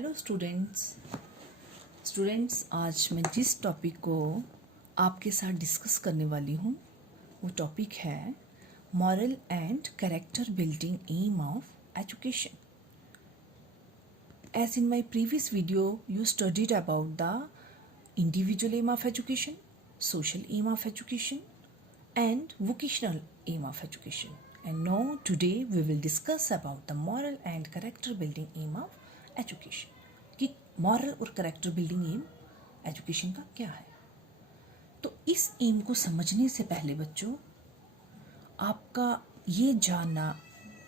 Hello students आज मैं जिस टॉपिक को आपके साथ डिस्कस करने वाली हूँ वो टॉपिक है moral and character building aim of education. As in my previous video you studied about the individual aim of education, social aim of education and vocational aim of education, and now today we will discuss about the moral and character building aim of education कि moral और character building M education का क्या है. तो इस M को समझने से पहले बच्चों आपका ये जानना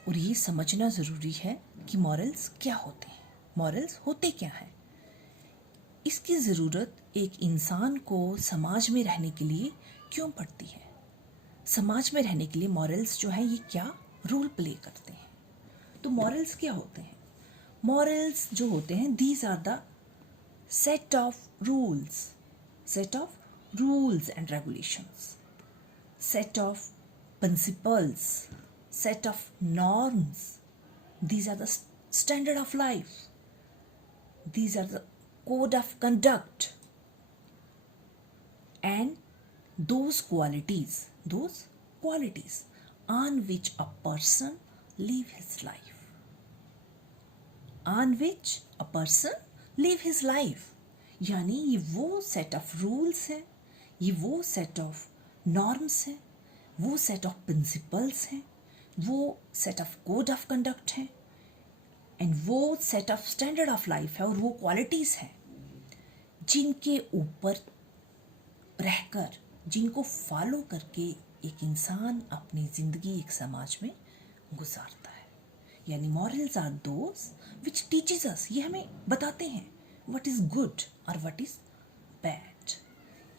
और ये समझना ज़रूरी है कि मॉरल्स क्या होते हैं, मॉरल्स होते क्या हैं. इसकी ज़रूरत एक इंसान को समाज में रहने के लिए क्यों पड़ती है, समाज में रहने के लिए मॉरल्स जो है ये क्या रोल प्ले करते हैं. तो मॉरल्स क्या होते हैं. मॉरल्स जो होते हैं these are the set of rules and regulations, set of principles, set of norms. These are the standard of life, these are the code of conduct and those qualities on which a person live his life. यानी ये वो set of rules है, ये वो set of norms है, वो set of principles हैं, वो set of code of conduct है एंड वो set of standard of life है और वो क्वालिटीज़ हैं जिनके ऊपर रहकर, जिनको फॉलो करके एक इंसान अपनी ज़िंदगी एक समाज में गुजारता है. यानी morals are those which teaches us, ये हमें बताते हैं व्हाट इज़ गुड और व्हाट इज़ बैड.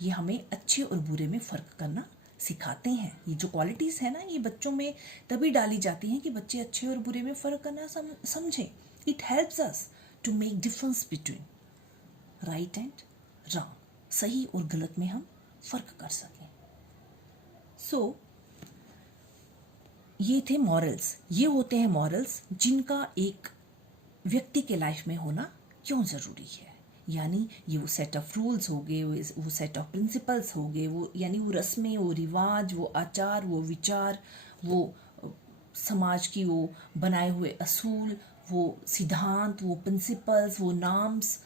ये हमें अच्छे और बुरे में फ़र्क करना सिखाते हैं. ये जो क्वालिटीज़ है ना ये बच्चों में तभी डाली जाती हैं कि बच्चे अच्छे और बुरे में फ़र्क करना समझें. It helps us to make difference between right and wrong, सही और गलत में हम फ़र्क कर सकें. सो ये थे मॉरल्स. ये होते हैं मॉरल्स जिनका एक व्यक्ति के लाइफ में होना क्यों ज़रूरी है. यानी ये वो सेट ऑफ रूल्स हो गए, वो सेट ऑफ प्रिंसिपल्स हो गए, वो यानी वो रस्में, वो रिवाज, वो आचार, वो विचार, वो समाज की वो बनाए हुए असूल, वो सिद्धांत, वो प्रिंसिपल्स, वो नॉर्म्स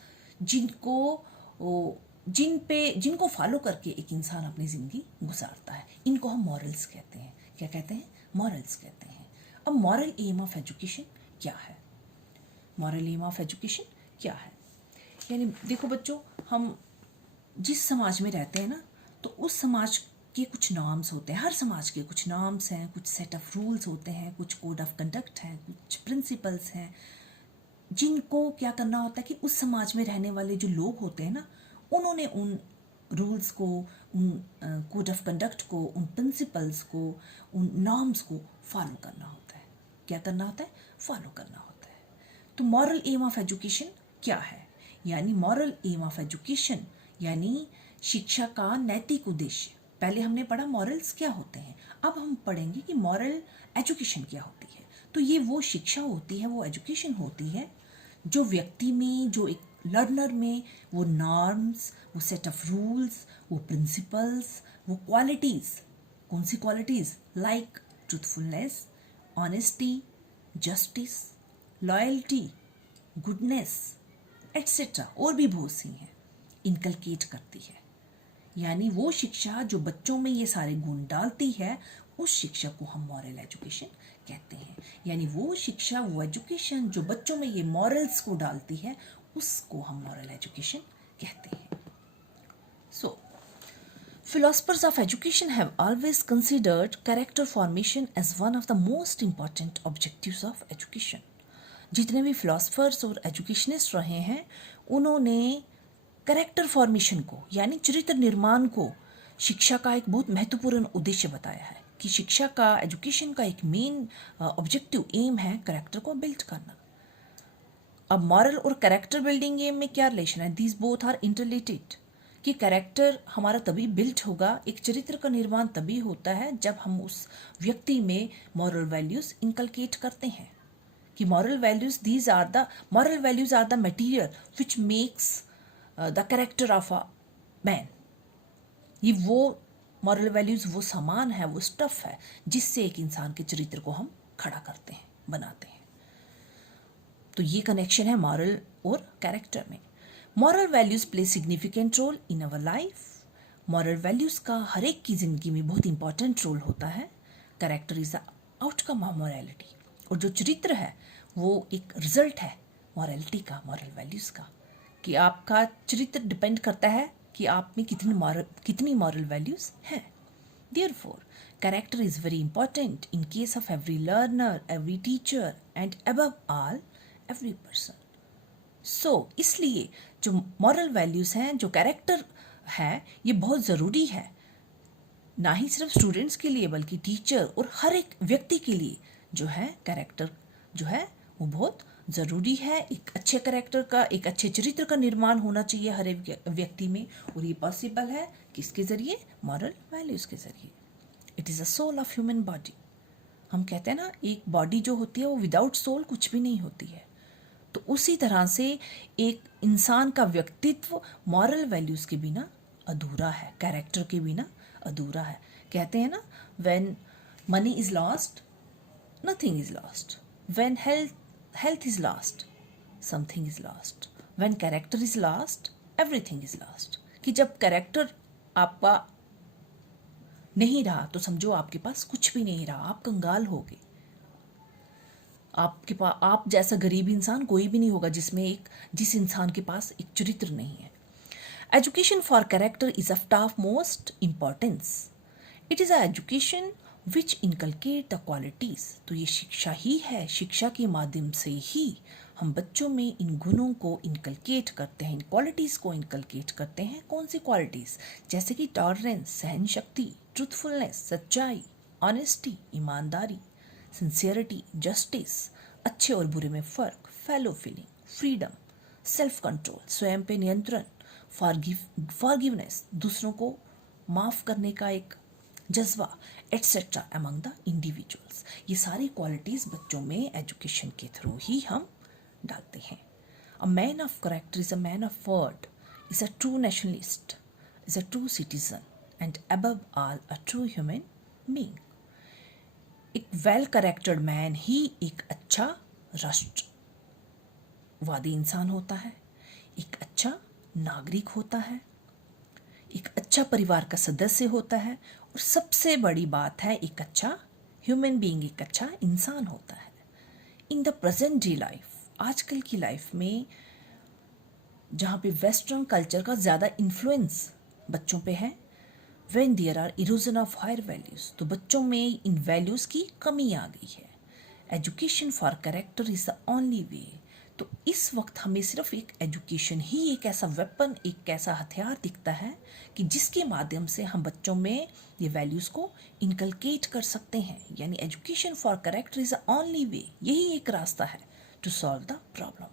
जिनको फॉलो करके एक इंसान अपनी ज़िंदगी गुजारता है. इनको हम मॉरल्स कहते हैं. क्या कहते हैं? मॉरल्स कहते हैं. अब मॉरल एम ऑफ एजुकेशन क्या है? मॉरल एम ऑफ एजुकेशन क्या है? यानी देखो बच्चों, हम जिस समाज में रहते हैं ना तो उस समाज के कुछ नॉर्म्स होते हैं. हर समाज के कुछ नॉर्म्स हैं, कुछ सेट ऑफ रूल्स होते हैं, कुछ कोड ऑफ कंडक्ट हैं, कुछ प्रिंसिपल्स हैं जिनको क्या करना होता है कि उस समाज में रहने वाले जो लोग होते हैं ना उन्होंने उन रूल्स को, उन कोड ऑफ कंडक्ट को, उन प्रिंसिपल्स को, उन नॉर्म्स को फॉलो करना होता है. क्या करना होता है? फॉलो करना होता है. तो मॉरल एम ऑफ एजुकेशन क्या है? यानी मॉरल एम ऑफ एजुकेशन यानी शिक्षा का नैतिक उद्देश्य. पहले हमने पढ़ा मॉरल्स क्या होते हैं, अब हम पढ़ेंगे कि मॉरल एजुकेशन क्या होती है. तो ये वो शिक्षा होती है, वो एजुकेशन होती है जो व्यक्ति में, जो एक लर्नर में वो नॉर्म्स, वो सेट ऑफ रूल्स, वो प्रिंसिपल्स, वो क्वालिटीज़. कौन सी qualities? Like truthfulness, honesty, justice, loyalty, goodness etcetera और भी बहुत सी हैं, इनकलकेट करती है. यानी वो शिक्षा जो बच्चों में ये सारे गुण डालती है उस शिक्षा को हम मॉरल एजुकेशन कहते हैं. यानी वो शिक्षा, वो एजुकेशन जो बच्चों में ये मॉरल्स को डालती है उसको हम मॉरल एजुकेशन कहते हैं. सो philosophers of education have always considered character formation as one of the most important objectives of education. जितने भी philosophers और educationists रहे हैं उन्होंने कैरेक्टर फॉर्मेशन को यानी चरित्र निर्माण को शिक्षा का एक बहुत महत्वपूर्ण उद्देश्य बताया है कि शिक्षा का, एजुकेशन का एक मेन ऑब्जेक्टिव एम है कैरेक्टर को बिल्ड करना. अब मॉरल और कैरेक्टर बिल्डिंग एम में क्या रिलेशन है? These both are interrelated. कि कैरेक्टर हमारा तभी बिल्ड होगा, एक चरित्र का निर्माण तभी होता है जब हम उस व्यक्ति में मॉरल वैल्यूज़ इनकलकेट करते हैं. कि moral values are the material which makes the character of a man. ये वो मॉरल वैल्यूज वो सामान है, वो स्टफ है जिससे एक इंसान के चरित्र को हम खड़ा करते हैं, बनाते हैं। तो ये कनेक्शन है मॉरल और कैरेक्टर में। Moral values play significant role in our life. Moral values का हर एक की जिंदगी में बहुत इंपॉर्टेंट रोल होता है। Character is the outcome of morality, और जो चरित्र है वो एक रिजल्ट है मॉरलिटी का, मॉरल वैल्यूज का, कि आपका चरित्र डिपेंड करता है कि आप में कितनी मॉरल वैल्यूज हैं। Therefore, character is very important in case of every learner, every teacher, and above all, every person. So, इसलिए जो मॉरल वैल्यूज हैं, जो कैरेक्टर है, ये बहुत ज़रूरी है, ना ही सिर्फ स्टूडेंट्स के लिए बल्कि टीचर और हर एक व्यक्ति के लिए जो है कैरेक्टर जो है वो बहुत ज़रूरी है। एक अच्छे कैरेक्टर का, एक अच्छे चरित्र का निर्माण होना चाहिए हर एक व्यक्ति में, और ये पॉसिबल है किसके ज़रिए? मॉरल वैल्यूज़ के ज़रिए। It is a soul of human body. हम कहते हैं ना, एक बॉडी जो होती है वो विदाउट सोल कुछ भी नहीं होती है। तो उसी तरह से एक इंसान का व्यक्तित्व मॉरल वैल्यूज़ के बिना अधूरा है, कैरेक्टर के बिना अधूरा है। कहते हैं ना, when money is lost nothing is lost, when health is lost, something is lost, when character is lost, everything is lost। कि जब कैरेक्टर आपका नहीं रहा तो समझो आपके पास कुछ भी नहीं रहा, आप कंगाल हो गए। आपके पास, आप जैसा गरीब इंसान कोई भी नहीं होगा जिस इंसान के पास एक चरित्र नहीं है। Education for character is of top most importance. It is a education which inculcate the qualities. तो ये शिक्षा ही है, शिक्षा के माध्यम से ही हम बच्चों में इन गुणों को इनकलकेट करते हैं, इन क्वालिटीज़ को इनकलकेट करते हैं। कौन सी क्वालिटीज़? जैसे कि टॉलरेंस, सहन शक्ति, ट्रूथफुलनेस, सच्चाई, ऑनेस्टी, ईमानदारी, सिंसियरिटी, जस्टिस, अच्छे और बुरे में फ़र्क, fellow feeling, freedom, self control, स्वयं पे नियंत्रण, फॉरगिवनेस, दूसरों को माफ़ करने का एक जज्बा, एट्सेट्रा अमंग द इंडिविजुअल्स। ये सारी क्वालिटीज़ बच्चों में एजुकेशन के थ्रू ही हम डालते हैं। A man of character is a man of word, is a true nationalist, is a true citizen, and above all a true human being. एक well करेक्टर्ड man ही एक अच्छा राष्ट्रवादी इंसान होता है, एक अच्छा नागरिक होता है, एक अच्छा परिवार का सदस्य होता है, और सबसे बड़ी बात है एक अच्छा ह्यूमन बीइंग, एक अच्छा इंसान होता है। In the present day life, आजकल की लाइफ में जहाँ पे वेस्टर्न कल्चर का ज़्यादा इन्फ्लुएंस बच्चों पे है, when there are erosion of higher values, तो बच्चों में इन वैल्यूज़ की कमी आ गई है। Education for character is the only way. तो इस वक्त हमें सिर्फ एक एजुकेशन ही एक ऐसा वेपन, एक ऐसा हथियार दिखता है कि जिसके माध्यम से हम बच्चों में ये वैल्यूज़ को इनकलकेट कर सकते हैं। यानी education for character is the only way, यही एक रास्ता है टू सॉल्व द प्रॉब्लम,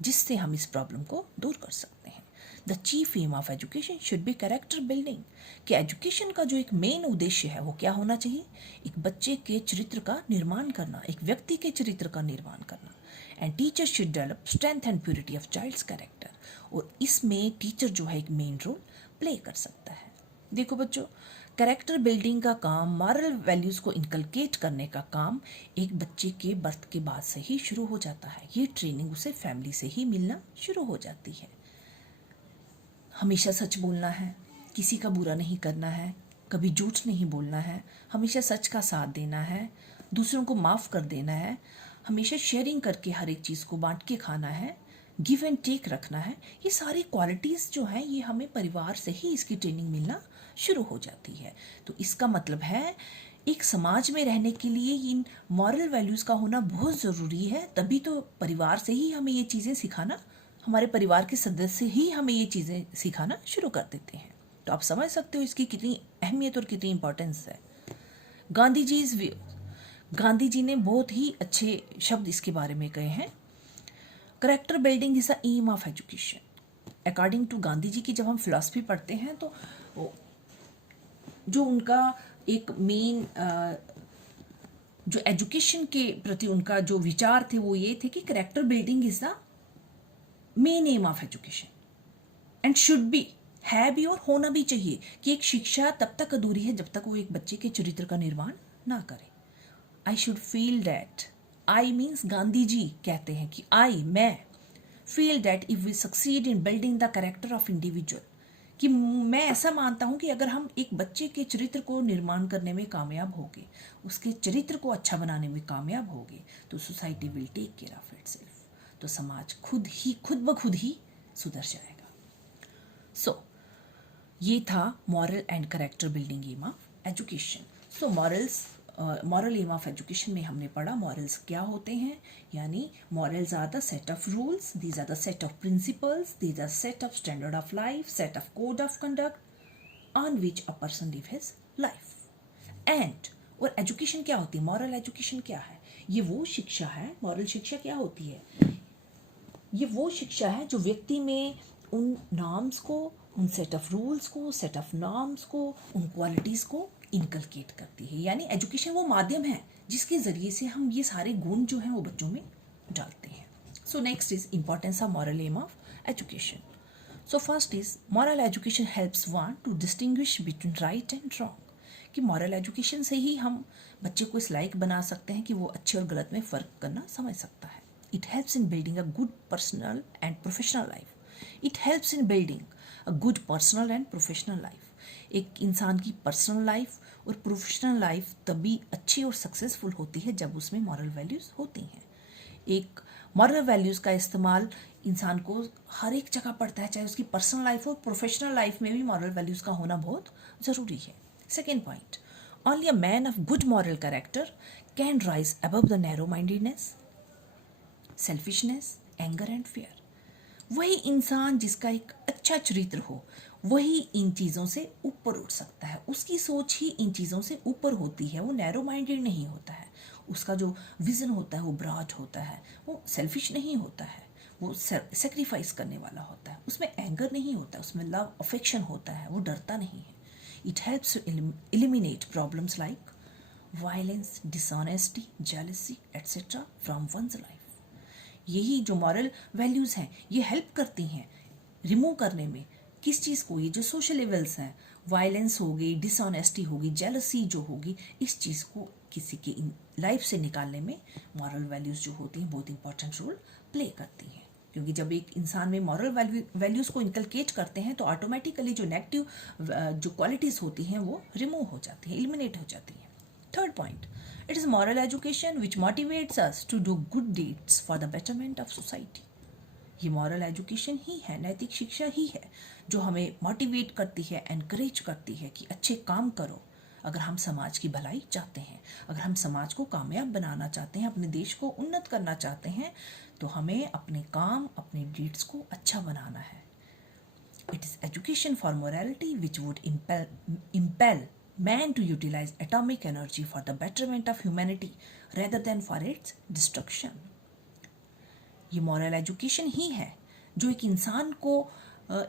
जिससे हम इस प्रॉब्लम को दूर कर सकते हैं। The chief aim of education should be character building. कि एजुकेशन का जो एक मेन उद्देश्य है वो क्या होना चाहिए? एक बच्चे के चरित्र का निर्माण करना, एक व्यक्ति के चरित्र का निर्माण करना। And teacher should develop strength and purity of child's character. और इसमें टीचर जो है एक मेन रोल प्ले कर सकता है। देखो बच्चों, कैरेक्टर बिल्डिंग का काम, मॉरल वैल्यूज़ को इनकलकेट करने का काम एक बच्चे के बर्थ के बाद से ही शुरू हो जाता है। ये ट्रेनिंग उसे फैमिली से ही मिलना शुरू हो जाती है। हमेशा सच बोलना है, किसी का बुरा नहीं करना है, कभी झूठ नहीं बोलना है, हमेशा सच का साथ देना है, दूसरों को माफ़ कर देना है, हमेशा शेयरिंग करके हर एक चीज़ को बांट के खाना है, गिव एंड टेक रखना है। ये सारी क्वालिटीज़ जो हैं ये हमें परिवार से ही इसकी ट्रेनिंग मिलना शुरू हो जाती है। तो इसका मतलब है एक समाज में रहने के लिए इन मॉरल वैल्यूज़ का होना बहुत ज़रूरी है। तभी तो परिवार से ही हमें ये चीज़ें सिखाना, हमारे परिवार के सदस्य ही हमें ये चीज़ें सिखाना शुरू कर देते हैं। तो आप समझ सकते हो इसकी कितनी अहमियत और कितनी इंपॉर्टेंस है। गांधी जी ने बहुत ही अच्छे शब्द इसके बारे में कहे हैं। Character building is the aim of education. According to Gandhi ji की जब हम फिलॉसफी पढ़ते हैं तो जो उनका एक मेन जो एजुकेशन के प्रति उनका जो विचार थे वो ये थे कि character building is the main M of education and should be, है भी और होना भी चाहिए, कि एक शिक्षा तब तक अधूरी है जब तक वो एक बच्चे के चरित्र का निर्माण ना करे। I should feel that, I means Gandhi ji कहते हैं कि आई, मैं, feel that if we succeed in building the character of individual, कि मैं ऐसा मानता हूं कि अगर हम एक बच्चे के चरित्र को निर्माण करने में कामयाब होंगे, उसके चरित्र को अच्छा बनाने में कामयाब होंगे, तो society will take care of itself, तो समाज खुद ब खुद ही सुधर जाएगा। सो ये था moral and character building aim of education. So moral aim of education में हमने पढ़ा मॉरल्स क्या होते हैं, यानी morals are the set of rules, these are the set of principles, these are set of standard of life, set of code of conduct on which a person live his life. And और education क्या होती है, moral education क्या है, ये वो शिक्षा है, मॉरल शिक्षा क्या होती है, ये वो शिक्षा है जो व्यक्ति में उन नॉर्म्स को, उन सेट ऑफ रूल्स को, सेट ऑफ नॉर्म्स को, उन क्वालिटीज़ को इनकलकेट करती है। यानी एजुकेशन वो माध्यम है जिसके ज़रिए से हम ये सारे गुण जो हैं वो बच्चों में डालते हैं। So next is importance of moral aim of education. So first is moral education helps one to distinguish between right and wrong, कि मॉरल एजुकेशन से ही हम बच्चे को इस लायक बना सकते हैं कि वो अच्छे और गलत में फ़र्क करना समझ सकता है। It helps in building a good personal and professional life, it helps in building a good personal and professional life. एक इंसान की पर्सनल लाइफ और प्रोफेशनल लाइफ तभी अच्छी और सक्सेसफुल होती है जब उसमें मॉरल वैल्यूज़ होती हैं। एक मॉरल वैल्यूज़ का इस्तेमाल इंसान को हर एक जगह पड़ता है, चाहे उसकी पर्सनल लाइफ हो, प्रोफेशनल लाइफ में भी मॉरल वैल्यूज़ का होना बहुत ज़रूरी है। Second point, only a man of good moral character can rise above the narrow mindedness, selfishness, anger and fear. वही इंसान जिसका एक अच्छा चरित्र हो वही इन चीज़ों से ऊपर उठ सकता है, उसकी सोच ही इन चीज़ों से ऊपर होती है, वो नैरो माइंडेड नहीं होता है, उसका जो विज़न होता है वो ब्रॉड होता है, वो सेल्फिश नहीं होता है, वो सेक्रीफाइस करने वाला होता है, उसमें एंगर नहीं होता, उसमें लव अफेक्शन होता है, वो डरता नहीं है। It helps to eliminate problems like violence, dishonesty, jealousy etcetera from one's life. यही जो मॉरल वैल्यूज़ हैं ये हेल्प करती हैं रिमूव करने में किस चीज़ को, ये जो सोशल लेवल्स हैं, वायलेंस होगी, डिसऑनेस्टी होगी, जेलसी जो होगी, इस चीज़ को किसी की लाइफ से निकालने में मॉरल वैल्यूज़ जो होती हैं बहुत इंपॉर्टेंट रोल प्ले करती हैं। क्योंकि जब एक इंसान में मॉरल वैल्यूज़ को इनकलकेट करते हैं तो ऑटोमेटिकली जो नेगेटिव जो क्वालिटीज़ होती हैं वो रिमूव हो जाती हैं, एलिमिनेट हो जाती हैं। Third point, it is moral education which motivates us to do good deeds for the betterment of society। ये मॉरल एजुकेशन ही है, नैतिक शिक्षा ही है जो हमें मोटिवेट करती है, एनकरेज करती है कि अच्छे काम करो। अगर हम समाज की भलाई चाहते हैं, अगर हम समाज को कामयाब बनाना चाहते हैं, अपने देश को उन्नत करना चाहते हैं, तो हमें अपने काम, अपने डीड्स को अच्छा बनाना है। It is education for morality which would impel man to utilize atomic energy for the betterment of humanity rather than for its destruction। ये मॉरल एजुकेशन ही है जो एक इंसान को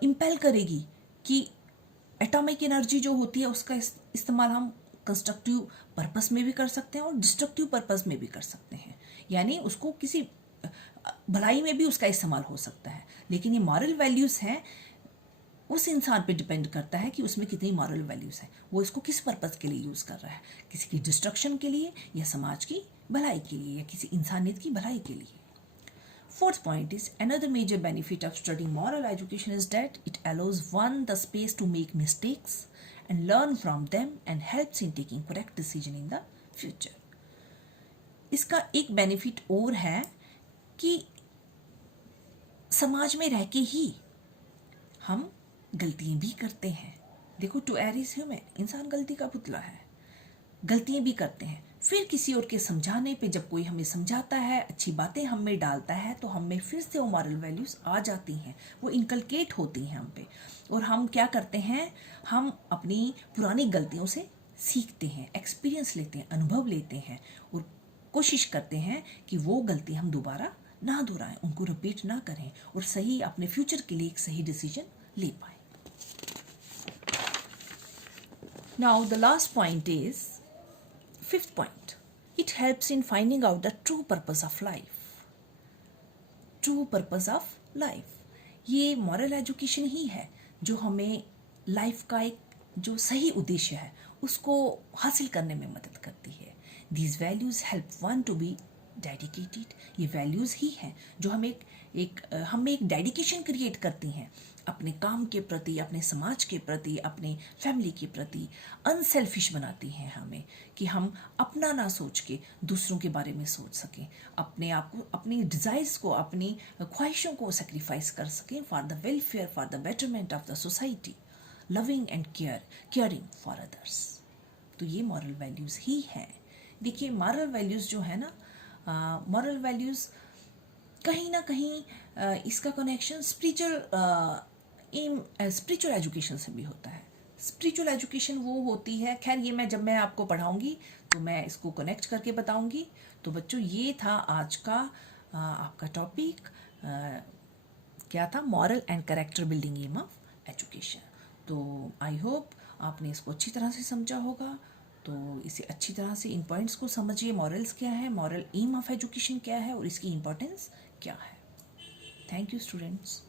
इम्पेल करेगी कि एटॉमिक एनर्जी जो होती है उसका इस्तेमाल हम कंस्ट्रक्टिव पर्पस में भी कर सकते हैं और डिस्ट्रक्टिव पर्पस में भी कर सकते हैं, यानी उसको किसी भलाई में भी उसका इस्तेमाल हो सकता है। लेकिन ये मॉरल वैल्यूज़ हैं, उस इंसान पे डिपेंड करता है कि उसमें कितनी मॉरल वैल्यूज़ हैं, वो इसको किस पर्पज़ के लिए यूज़ कर रहा है, किसी की डिस्ट्रक्शन के लिए या समाज की भलाई के लिए या किसी इंसानियत की भलाई के लिए। Fourth point is another major benefit of studying moral education is that it allows one the space to make mistakes and learn from them and helps in taking correct decision in the future। इसका एक benefit और है कि समाज में रह के ही हम गलतियाँ भी करते हैं। देखो, टू एयर इज ह्यूमन, इंसान गलती का पुतला है, गलतियाँ भी करते हैं। फिर किसी और के समझाने पे जब कोई हमें समझाता है, अच्छी बातें हम में डालता है, तो हम में फिर से वो मॉरल वैल्यूज़ आ जाती हैं, वो इनकलकेट होती हैं हम पे, और हम क्या करते हैं, हम अपनी पुरानी गलतियों से सीखते हैं, एक्सपीरियंस लेते हैं, अनुभव लेते हैं और कोशिश करते हैं कि वो गलती हम दोबारा ना दोहराएं, उनको रिपीट ना करें और सही अपने फ्यूचर के लिए एक सही डिसीजन ले पाएं। Now the last point is fifth point, it helps in finding out the true purpose of life, true purpose of life. ये मॉरल एजुकेशन ही है जो हमें लाइफ का एक जो सही उद्देश्य है उसको हासिल करने में मदद करती है। These values help one to be dedicated. ये वैल्यूज़ ही हैं जो हमें हमें एक डेडिकेशन क्रिएट करती हैं अपने काम के प्रति, अपने समाज के प्रति, अपने फैमिली के प्रति। अनसेल्फिश बनाती हैं हमें कि हम अपना ना सोच के दूसरों के बारे में सोच सकें, अपने आप को, अपनी डिज़ायर्स को, अपनी ख्वाहिशों को सेक्रीफाइस कर सकें for the welfare, for the betterment of the society, loving and caring for others. तो ये मॉरल वैल्यूज़ ही हैं। देखिए मॉरल वैल्यूज़ जो है ना, मॉरल वैल्यूज़ कहीं ना कहीं इसका कनेक्शन स्पिरिचुअल एजुकेशन से भी होता है। स्पिरिचुअल एजुकेशन वो होती है, खैर ये जब मैं आपको पढ़ाऊंगी तो मैं इसको कनेक्ट करके बताऊंगी। तो बच्चों ये था आज का आपका टॉपिक, क्या था, moral and character building aim of education. तो आई होप आपने इसको अच्छी तरह से समझा होगा। तो इसे अच्छी तरह से इन पॉइंट्स को समझिए, मॉरल्स क्या है, मॉरल एम ऑफ एजुकेशन क्या है और इसकी इम्पोर्टेंस क्या है। Thank you students.